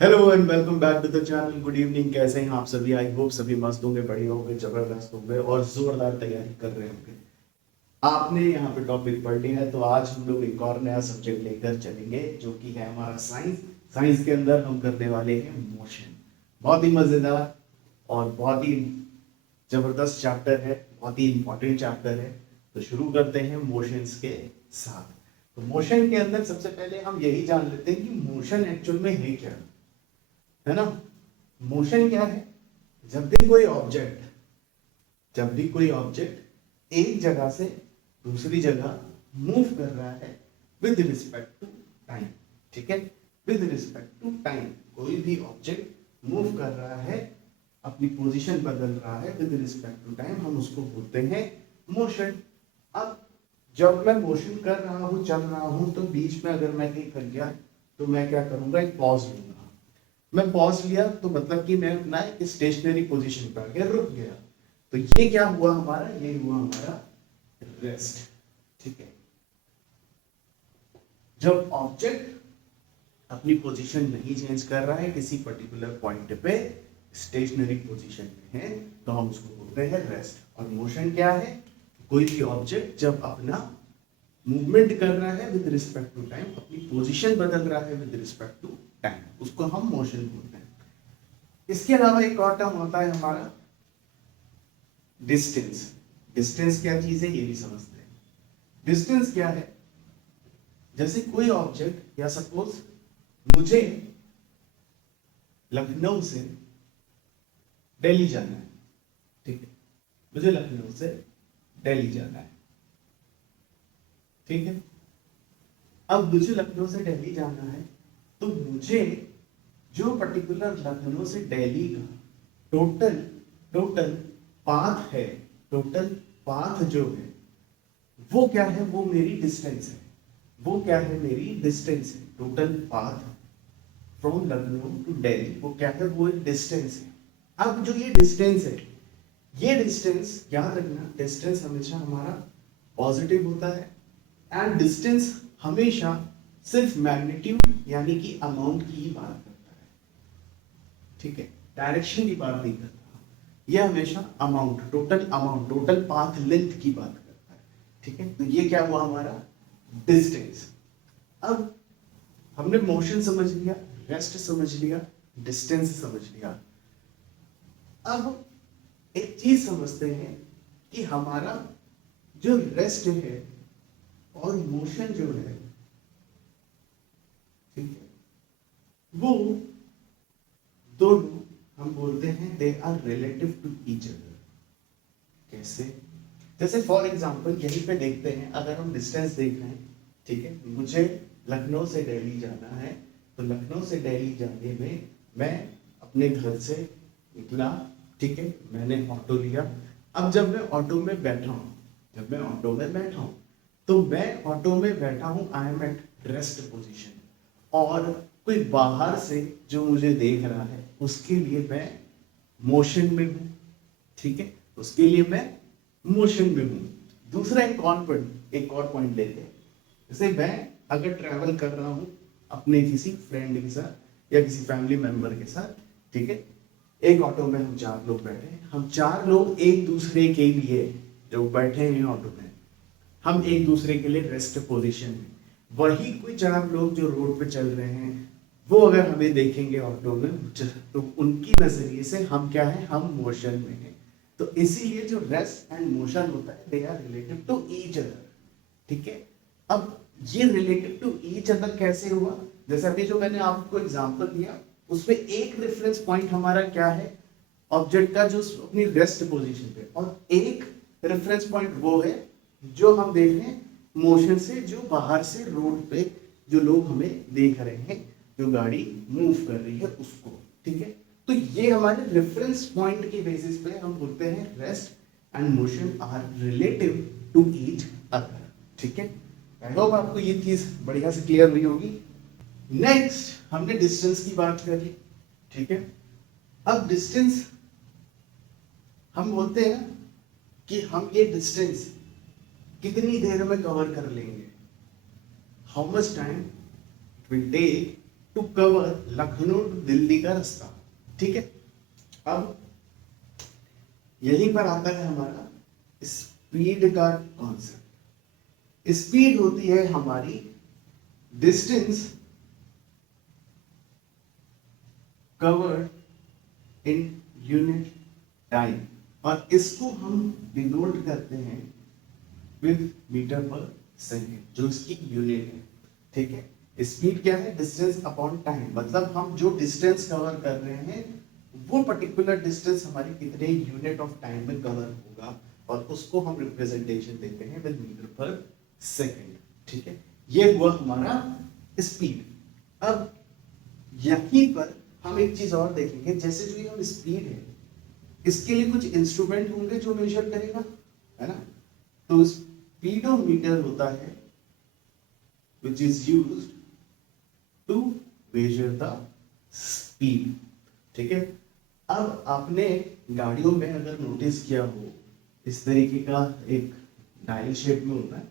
Hello and welcome back to the channel. Good evening, कैसे हैं आप सभी? आई होप सभी मस्त होंगे, बढ़िया होंगे, जबरदस्त होंगे और जोरदार तैयारी कर रहे होंगे। आपने यहाँ पे टॉपिक पढ़ लिया है तो आज हम लोग एक और नया सब्जेक्ट लेकर चलेंगे जो कि है हमारा साइंस। साइंस के अंदर हम करने वाले हैं मोशन। बहुत ही मजेदार और बहुत ही जबरदस्त चैप्टर है, बहुत ही इंपॉर्टेंट चैप्टर है। तो शुरू करते हैं मोशंस के साथ। तो मोशन के अंदर सबसे पहले हम यही जान लेते हैं कि मोशन एक्चुअल में है क्या, है ना। मोशन क्या है? जब भी कोई ऑब्जेक्ट एक जगह से दूसरी जगह मूव कर रहा है विद रिस्पेक्ट टू टाइम, ठीक है। विद रिस्पेक्ट टू टाइम कोई भी ऑब्जेक्ट मूव कर रहा है, अपनी पोजीशन बदल रहा है विद रिस्पेक्ट टू टाइम, हम उसको बोलते हैं मोशन। अब जब मैं मोशन कर रहा हूँ, चल रहा हूँ, तो बीच में अगर मैं कहीं थक गया तो मैं क्या करूंगा? एक पॉज लूंगा। मैं पॉज लिया तो मतलब कि मैं अपना एक स्टेशनरी पोजीशन पर आके रुक गया। तो ये क्या हुआ हमारा? ये हुआ हमारा रेस्ट, ठीक है। जब ऑब्जेक्ट अपनी पोजीशन नहीं चेंज कर रहा है, किसी पर्टिकुलर पॉइंट पे स्टेशनरी पोजीशन में है, तो हम उसको बोलते हैं रेस्ट। और मोशन क्या है? कोई भी ऑब्जेक्ट जब अपना मूवमेंट कर रहा है विद रिस्पेक्ट टू टाइम, अपनी पोजीशन बदल रहा है विद रिस्पेक्ट टू टाइम, उसको हम मोशन बोलते हैं। इसके अलावा एक और टर्म होता है हमारा डिस्टेंस। डिस्टेंस क्या चीज है ये भी समझते हैं। डिस्टेंस क्या है? जैसे कोई ऑब्जेक्ट, या सपोज मुझे लखनऊ से दिल्ली जाना है, ठीक है। मुझे लखनऊ से दिल्ली जाना है, ठीक है। अब मुझे लखनऊ से दिल्ली जाना है, तो मुझे जो पर्टिकुलर लखनऊ से दिल्ली का टोटल टोटल पाथ है, टोटल पाथ जो है वो क्या है? वो मेरी डिस्टेंस है। वो क्या है? मेरी डिस्टेंस है। Total path from Lucknow to Delhi, वो क्या है? वो एक डिस्टेंस है। अब जो ये डिस्टेंस है, ये डिस्टेंस याद रखना, डिस्टेंस हमेशा हमारा पॉजिटिव होता है। एंड डिस्टेंस हमेशा सिर्फ मैग्नीट्यूड यानी कि अमाउंट की ही बात करता है, ठीक है। डायरेक्शन की बात नहीं करता। यह हमेशा amount, total amount, total path length की बात करता है, ठीक है। तो ये क्या हुआ हमारा? डिस्टेंस। अब हमने मोशन समझ लिया, रेस्ट समझ लिया, डिस्टेंस समझ लिया। अब एक चीज समझते हैं कि हमारा जो रेस्ट है और मोशन जो है, ठीक है, वो दोनों हम बोलते हैं they are relative to each other. कैसे? जैसे फॉर एग्जांपल यहीं पे देखते हैं, अगर हम डिस्टेंस देख रहे हैं, ठीक है, मुझे लखनऊ से दिल्ली जाना है, तो लखनऊ से दिल्ली जाने में मैं अपने घर से निकला, ठीक है, मैंने ऑटो लिया। अब जब मैं ऑटो में बैठा हूँ, जब मैं ऑटो में बैठा हूँ, तो मैं ऑटो में बैठा हूँ, I am at rest position. और कोई बाहर से जो मुझे देख रहा है उसके लिए मैं मोशन में हूँ, ठीक है, उसके लिए मैं मोशन में हूँ। दूसरा एक और पॉइंट लेते हैं। जैसे मैं अगर ट्रैवल कर रहा हूँ अपने किसी फ्रेंड के साथ या किसी फैमिली मेंबर के साथ, ठीक है, एक ऑटो में हम 4 लोग बैठे हैं, हम 4 लोग एक दूसरे के लिए जो बैठे हैं ऑटो में, हम एक दूसरे के लिए रेस्ट पोजीशन में। वही कोई 4 लोग जो रोड पे चल रहे हैं, वो अगर हमें देखेंगे ऑटो में, तो उनकी नजरिए से हम क्या है? हम मोशन में हैं। तो इसीलिए जो रेस्ट एंड मोशन होता है they are related to each other, ठीक है। अब ये रिलेटेड टू ईच अदर कैसे हुआ? जैसे अभी जो मैंने आपको एग्जांपल दिया, उसमें एक रेफरेंस पॉइंट हमारा क्या है? ऑब्जेक्ट का जो अपनी रेस्ट पोजीशन पे, और एक रेफरेंस पॉइंट वो है जो हम देख रहे हैं मोशन से, जो बाहर से रोड पे जो लोग हमें देख रहे हैं, जो गाड़ी मूव कर रही है उसको, ठीक है। तो ये हमारे रेफरेंस पॉइंट की बेसिस पे हम बोलते हैं rest and motion are relative to each other, ठीक है। आई होप आपको ये चीज बढ़िया से क्लियर हुई होगी। नेक्स्ट हमने डिस्टेंस की बात करी, ठीक है। अब डिस्टेंस हम बोलते हैं कि हम ये डिस्टेंस कितनी देर में कवर कर लेंगे, how much time it will take to cover Lucknow to Delhi का रास्ता। ठीक है, अब यहीं पर आता है हमारा स्पीड का कॉन्सेप्ट। स्पीड होती है हमारी distance covered in unit time, और इसको हम डिनोट करते हैं विद मीटर पर सेकेंड, जो इसकी यूनिट है। ठीक है, स्पीड क्या है? डिस्टेंस अपॉन टाइम, मतलब हम जो डिस्टेंस कवर कर रहे हैं वो पर्टिकुलर डिस्टेंस हमारी कितने यूनिट ऑफ टाइम में कवर होगा, और उसको हम रिप्रेजेंटेशन देते हैं विद मीटर पर सेकेंड। ठीक है, ये हुआ हमारा स्पीड। अब यहीं पर हम एक चीज और देखेंगे, जैसे जो ये हम स्पीड है, इसके लिए कुछ इंस्ट्रूमेंट होंगे जो मेजर करेगा, है ना? तो स्पीडोमीटर होता है which is used to measure the speed। ठीक है, अब आपने गाड़ियों में अगर नोटिस किया हो, इस तरीके का एक डायल शेप में होता है,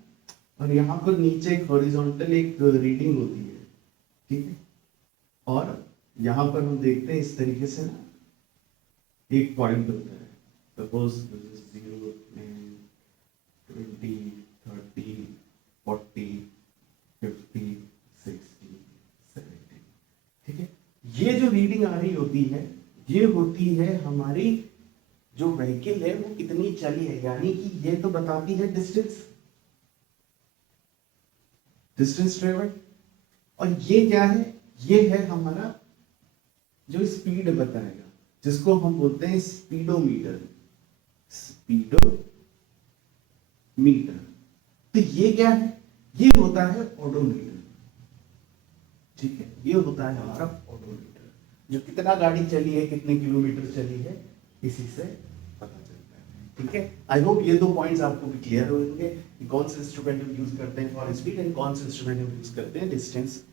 और यहाँ पर नीचे एक हॉरिजॉन्टल एक रीडिंग होती है। ठीक है, और यहाँ पर हम देखते हैं इस तरीके से ना एक पॉइंट होता है, सपोज 0, 20, 30, 40, 50, 60, 70। ठीक है, ये जो रीडिंग आ रही होती है, ये होती है हमारी जो व्हीकल है वो कितनी चली है, यानी कि ये तो बताती है डिस्टेंस ट्रेवल। और ये क्या है? ये है हमारा जो स्पीड बताएगा, जिसको हम बोलते हैं स्पीडोमीटर। तो ये क्या है? ये होता है ओडोमीटर। ठीक है, ये होता है हमारा ओडोमीटर, जो कितना गाड़ी चली है, कितने किलोमीटर चली है, इसी से पता चलता है। ठीक है, आई होप ये दो पॉइंट्स आपको भी क्लियर होंगे कि कौन से इंस्ट्रूमेंट हम यूज करते हैं फॉर स्पीड एंड कौन से इंस्ट्रूमेंट हम यूज करते हैं डिस्टेंस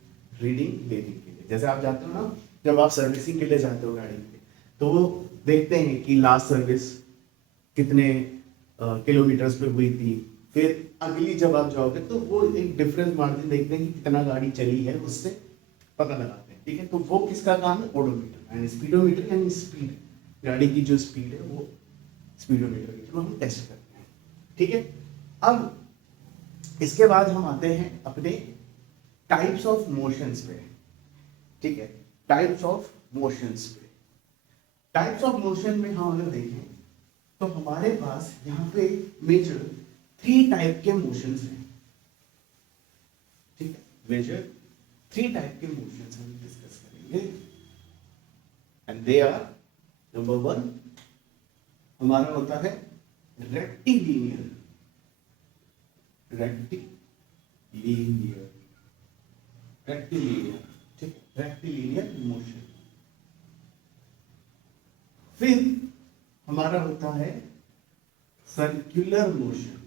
रीडिंग लेने के लिए। जैसे आप जाते हो ना, जब आप सर्विसिंग के लिए जाते हो गाड़ी की, तो वो देखते हैं कि लास्ट सर्विस कितने किलोमीटर्स पे हुई थी, फिर अगली जब आप जाओगे तो वो एक डिफरेंस मार्जिन देखते हैं कि कितना गाड़ी चली है, उससे पता लगाते हैं। ठीक है, तो वो किसका काम है? ओडोमीटर। एंड स्पीडोमीटर यानी स्पीड, गाड़ी की जो स्पीड है वो स्पीडोमीटर के थ्रू हम टेस्ट करते हैं। ठीक है, अब इसके बाद हम आते हैं अपने टाइप्स ऑफ मोशंस पे। ठीक है, टाइप्स ऑफ मोशंस पे। टाइप्स ऑफ मोशन में हम अगर देखें तो हमारे पास यहाँ पे मेजर 3 टाइप के मोशंस हैं। ठीक है, मेजर 3 टाइप के मोशंस हम डिस्कस करेंगे, एंड दे आर, नंबर 1 हमारा होता है रेक्टिलिनियर। ठीक है, रेक्टिलिनियर मोशन। फिर हमारा होता है circular motion.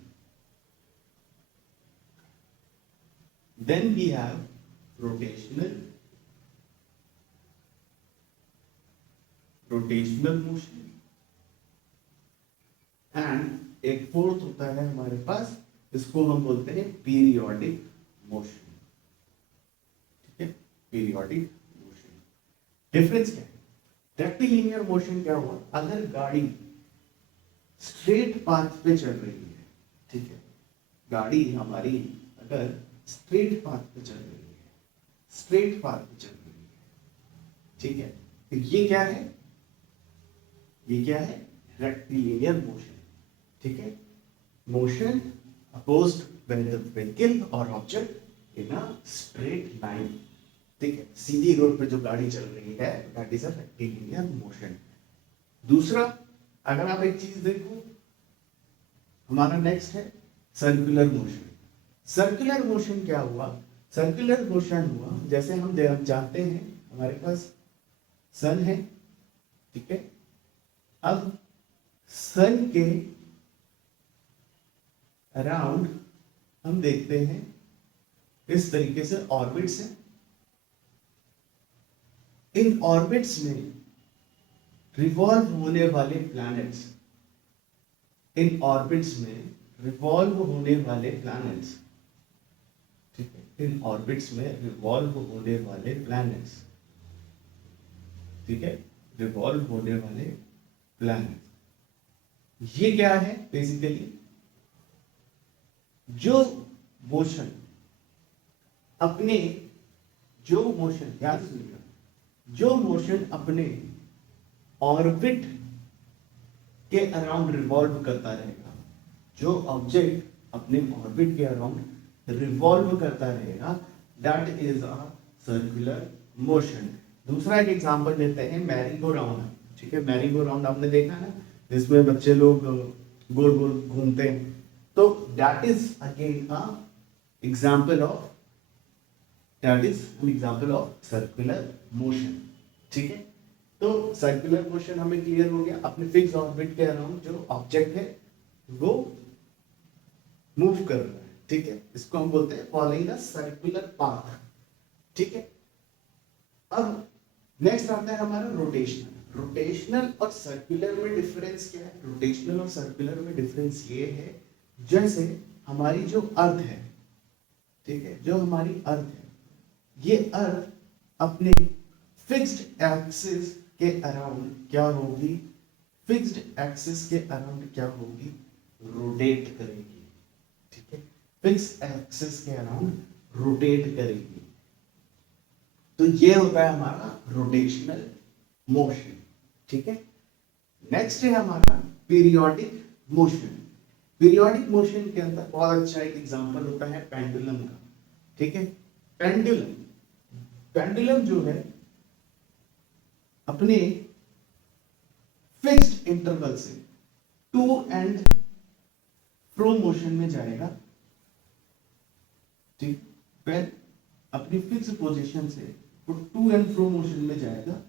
Then we have rotational motion, and एक फोर्थ होता है हमारे पास, इसको हम बोलते हैं पीरियोडिक मोशन। ठीक है, पीरियोडिक मोशन। डिफरेंस क्या है? रेक्टिलिनियर मोशन क्या हुआ? अगर गाड़ी स्ट्रेट पाथ पे चल रही है, ठीक है, गाड़ी हमारी अगर स्ट्रेट पाथ पे चल रही है, ठीक है, तो ये क्या है? ये क्या है? Rectilinear motion. ठीक है, motion opposed by the vehicle और object in a straight line. ठीक है, सीधी रोड पे जो गाड़ी चल रही है, that is a rectilinear motion. दूसरा, अगर आप एक चीज देखो, हमारा नेक्स्ट है सर्कुलर मोशन। सर्कुलर मोशन क्या हुआ? सर्कुलर मोशन हुआ जैसे हम जानते हैं हमारे पास सन है। ठीक है, अब सन के अराउंड हम देखते हैं इस तरीके से ऑर्बिट्स हैं। इन ऑर्बिट्स में रिवॉल्व होने वाले प्लैनेट्स, ठीक है, इन ऑर्बिट्स में रिवॉल्व होने वाले प्लैनेट्स, ठीक है, रिवॉल्व होने वाले प्लैनेट्स। ये क्या है बेसिकली, जो मोशन अपने, जो मोशन, ध्यान से सुनिएगा, जो मोशन अपने ऑर्बिट के अराउंड रिवॉल्व करता रहेगा, जो ऑब्जेक्ट अपने ऑर्बिट के अराउंड रिवॉल्व करता रहेगा, that is a circular motion. दूसरा एक एग्जांपल लेते हैं, मैरी गो राउंड, ठीक है, मैरी गो राउंड आपने देखा ना, जिसमें बच्चे लोग गोल गोल घूमते हैं, तो that is again a example of, that is an example of circular motion, ठीक है। तो सर्कुलर मोशन हमें क्लियर हो गया, अपने फिक्स ऑर्बिट के अराउंड जो ऑब्जेक्ट है वो मूव कर रहा है, ठीक है, इसको हम बोलते हैं फॉलोइंग द सर्कुलर पाथ, ठीक है। अब नेक्स्ट आता है हमारा रोटेशनल। रोटेशनल और सर्कुलर में डिफरेंस क्या है? रोटेशनल और सर्कुलर में डिफरेंस ये है, जैसे हमारी जो अर्थ है, ठीक है, जो हमारी अर्थ है, ये अर्थ अपने फिक्स्ड एक्सिस के अराउंड क्या होगी, फिक्स्ड एक्सिस के अराउंड क्या होगी, रोटेट करेगी, ठीक है, फिक्स्ड एक्सिस के अराउंड रोटेट करेगी। तो ये होता है हमारा रोटेशनल मोशन, ठीक है। नेक्स्ट है हमारा पीरियोडिक मोशन। पीरियोडिक मोशन के अंदर बहुत अच्छा एक एग्जांपल होता है पेंडुलम का, ठीक है। पेंडुलम, पेंडुलम जो है अपने फिक्स्ड इंटरवल से टू एंड फ्रो मोशन में जाएगा, ठीक, फिर अपनी फिक्स पोजीशन से वो टू एंड फ्रो मोशन में जाएगा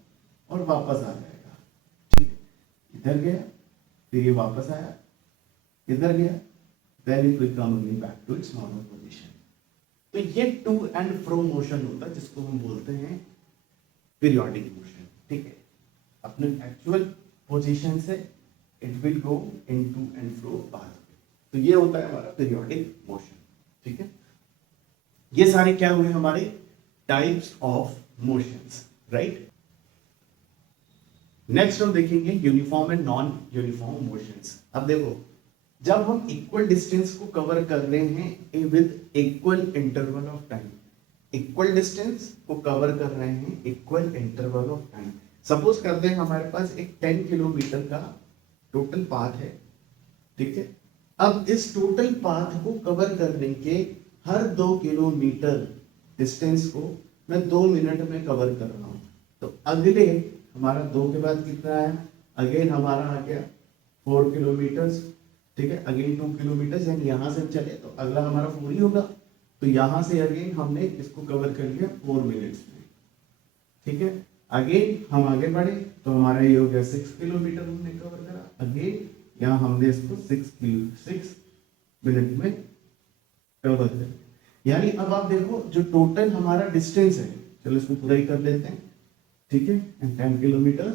और वापस आ जाएगा, ठीक है, इधर गया फिर ये वापस आया, इधर गया, then it will come again back to its normal position. तो ये टू एंड फ्रो मोशन होता है, जिसको हम बोलते हैं पीरियोडिक मोशन, ठीक है। अपने एक्चुअल पोजीशन से it will go in to and fro path, तो ये होता है हमारा पीरियोडिक मोशन, ठीक है। ये सारे क्या हुए हमारे types of motions, right. Next हम देखेंगे uniform and non uniform motions. अब देखो, जब हम इक्वल डिस्टेंस को कवर कर रहे हैं with equal interval of time, equal distance को कवर कर रहे हैं equal interval of time. Suppose करते हैं हमारे पास एक 10 किलोमीटर का टोटल पाथ है, ठीक है। अब इस टोटल पाथ को कवर करने के हर 2 किलोमीटर डिस्टेंस को मैं 2 मिनट में कवर कर रहा हूँ, तो अगले हमारा 2 के बाद कितना है, अगेन हमारा आ गया 4 किलोमीटर्स, ठीक है, अगेन 2 किलोमीटर, यानी यहाँ से चले तो अगला हमारा 4 ही होगा, तो यहाँ से अगेन हमने इसको कवर कर लिया 4 मिनट्स में, ठीक है। अगेन हम आगे बढ़े तो हमारा ये हो गया 6 किलोमीटर हमने कवर करा, अगेन यहाँ हमने इसको 6 मिनट में कवर कर, यानी अब आप देखो जो टोटल हमारा डिस्टेंस है, चलो इसको पूरा ही कर लेते हैं, ठीक है, 10 किलोमीटर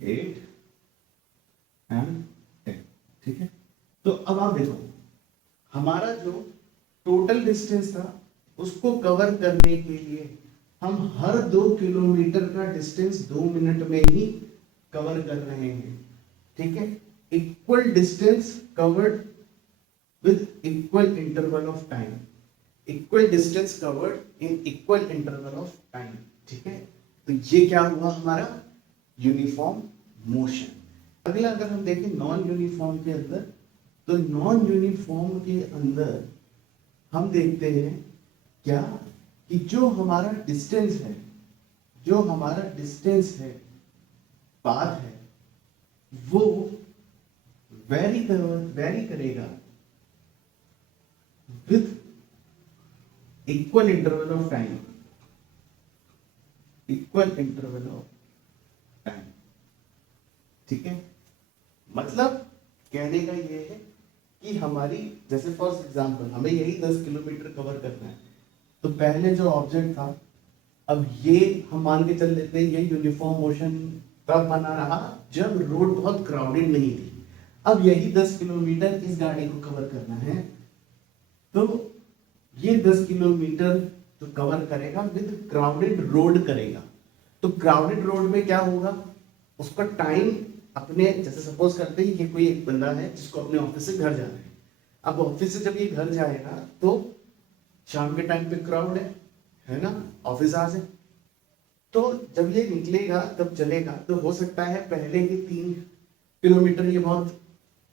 8 एंड 10, ठीक है। तो अब आप देखो हमारा जो टोटल डिस्टेंस था उसको कवर करने के लिए हम हर 2 किलोमीटर का डिस्टेंस 2 मिनट में ही कवर कर रहे हैं, ठीक है। Equal distance covered with equal interval of time, equal distance covered in equal interval of time, ठीक है। तो ये क्या हुआ हमारा यूनिफॉर्म मोशन। अगला अगर हम देखें नॉन यूनिफॉर्म के अंदर, तो नॉन यूनिफॉर्म के अंदर हम देखते हैं क्या कि जो हमारा डिस्टेंस है, जो हमारा डिस्टेंस है, पाथ है, वो वेरी करेगा with equal interval of time, equal interval of time, ठीक है। मतलब कहने का ये है कि हमारी, जैसे फॉर एग्जांपल हमें यही 10 किलोमीटर कवर करना है, तो पहले जो ऑब्जेक्ट था, अब ये हम मान के चल लेते हैं ये यूनिफॉर्म मोशन तब बना रहा जब रोड बहुत क्राउडेड नहीं थी। अब यही 10 किलोमीटर इस गाड़ी को कवर करना है, तो ये 10 किलोमीटर जो कवर करेगा विद क्राउडेड रोड करेगा। तो क्राउडेड रोड में क्या होगा, उसका टाइम अपने, जैसे सपोज करते हैं कि कोई एक बंदा है जिसको अपने ऑफिस से घर जाना है। अब ऑफिस से जब ये घर जाएगा तो शाम के टाइम पे क्राउड है ना, ऑफिस आ जाए, तो जब ये निकलेगा तब चलेगा, तो हो सकता है पहले के 3 किलोमीटर ये बहुत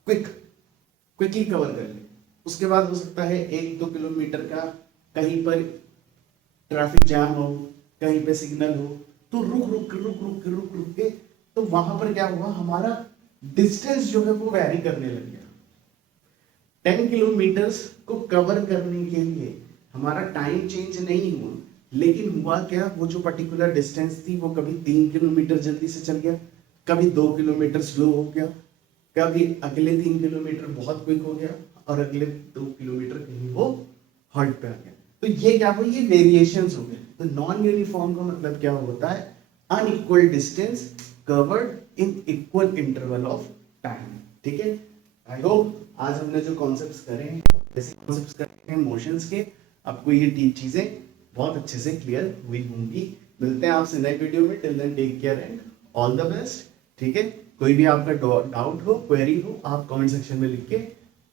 क्विकली कवर कर ले। उसके बाद हो सकता है 1-2 किलोमीटर का कहीं पर ट्रैफिक जैम हो, कहीं पे सिग्नल हो, तो रुक के, तो वहां पर क्या हुआ, हमारा डिस्टेंस जो है वो वैरी करने लग गया। 10 किलोमीटर्स को कवर करने के लिए हमारा टाइम चेंज नहीं हुआ, लेकिन हुआ क्या, वो जो पर्टिकुलर डिस्टेंस थी वो कभी 3 किलोमीटर जल्दी से चल गया, कभी 2 किलोमीटर स्लो हो गया, कभी अगले 3 किलोमीटर बहुत क्विक हो गया, और अगले 2 किलोमीटर कहीं वो हॉल्ट पे आ गया। तो ये क्या हुआ, ये वेरिएशंस हो गए। तो नॉन यूनिफॉर्म का मतलब क्या होता है, unequal distance covered in equal interval of time. ठीक है, आई होप आज हमने जो कॉन्सेप्ट्स करे हैं, जैसे कॉन्सेप्ट्स करे हैं मोशंस के, आपको ये 3 चीजें बहुत अच्छे से क्लियर हुई होंगी। मिलते हैं आपसे नए वीडियो में, till then take care and all the best. ठीक है, कोई भी आपका डाउट हो, क्वेरी हो, आप कमेंट सेक्शन में लिख के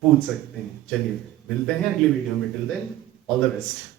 पूछ सकते हैं। चलिए मिलते हैं अगली वीडियो में, till then all the best.